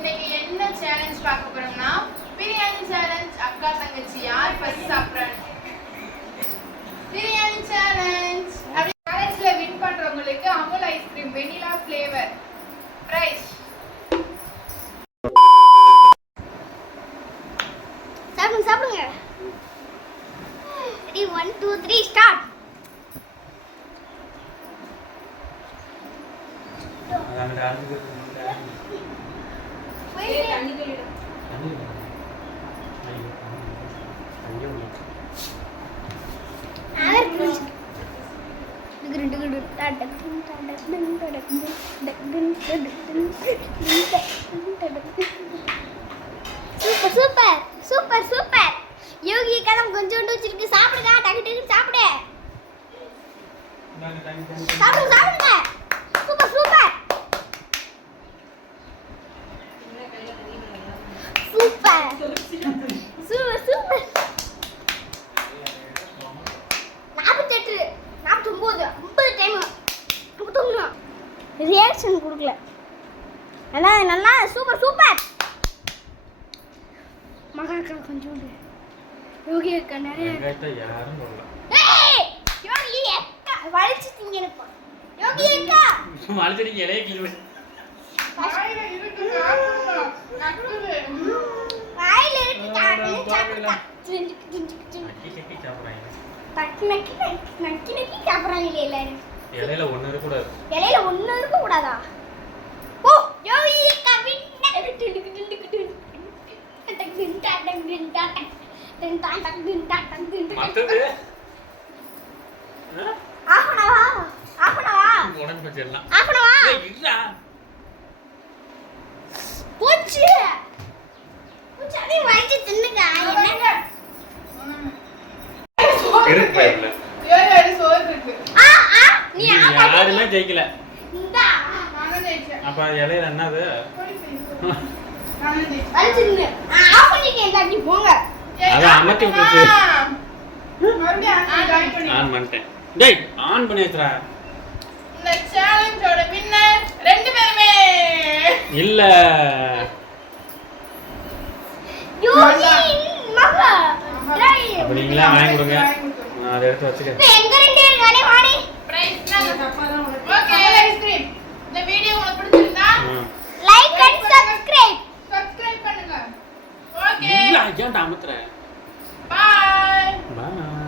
இன்னைக்கு என்ன சேலஞ்ச் பார்க்க போறோம்னா பிரியாணி சேலஞ்ச் அக்கா தங்கச்சி யார் ஃபர்ஸ்ட் சாப்பிட்றாங்க பிரியாணி சேலஞ்ச் அப்படி சேலஞ்ச்ல வின் பண்றவங்களுக்கு Amul ice cream vanilla flavour prize சாப்பிடுங்க சாப்பிடுங்க. Ready one two three start அங்கிட்டு அரைஞ்சிட்டு சூப்பர் சூப்பர் சூப்பர் சூப்பர். யோகி கதம் கொஞ்சோண்டு வச்சிருக்கு. சாப்பிடுங்க டக்கு டக்கு சாப்பிடு. சாப்பிடுங்க சாப்பிடுங்க சூப்பர் சூப்பர் சூப்பர் சூப்பர். நாற்பத்தெட்டு நாற்பத்தொம்போது ஐம்பது டைம் ஐம்பத்தொன்று ரியாக்ஷன் கொடுக்கல. நல்லா நல்லா சூப்பர் சூப்பர். மகா அக்கா கொஞ்சோண்டு. யோகி அக்கா நிறைய யோகி அக்கா. வலிச்சிட்டீங்க எனக்கு யோகி அக்கா. மலைச்செடிக்கு இலையை கீழே இருக்கு இலையில ஒண்ணு ஒன்றும் இருக்க கூடாதா ஓ யோகி அக்கா மத்தது? ஆ? ஆஃபனவா ஆஃபனவா போச்சு இருக்கு பைப்ல. ஏழு அடி சோறு இருக்கு. ஆ ஆ நீ. யாருமே ஜெயிக்கல. அப்ப அது இலையில என்னது? ஆன் பண்ணி இந்த சேலஞ்சோட வின்னர் ரெண்டு பேருமே. இல்ல. யோகி மகா அப்ப நீங்களா வாங்கி கொடுங்க. அதை எடுத்து வச்சுக்க இப்ப எங்க ரெண்டு பேரும் வாடி வாடி பிரைஸ் ஓகே ஐஸ்கிரீம் இந்த வீடியோ உங்களுக்கு பிடிச்சிருந்தா. லைக் அண்ட் சப்ஸ்கிரைப் சப்ஸ்கிரைப் பண்ணுங்க. ஓகே இல்ல ஏன்டா அமுத்துற பாய் பாய்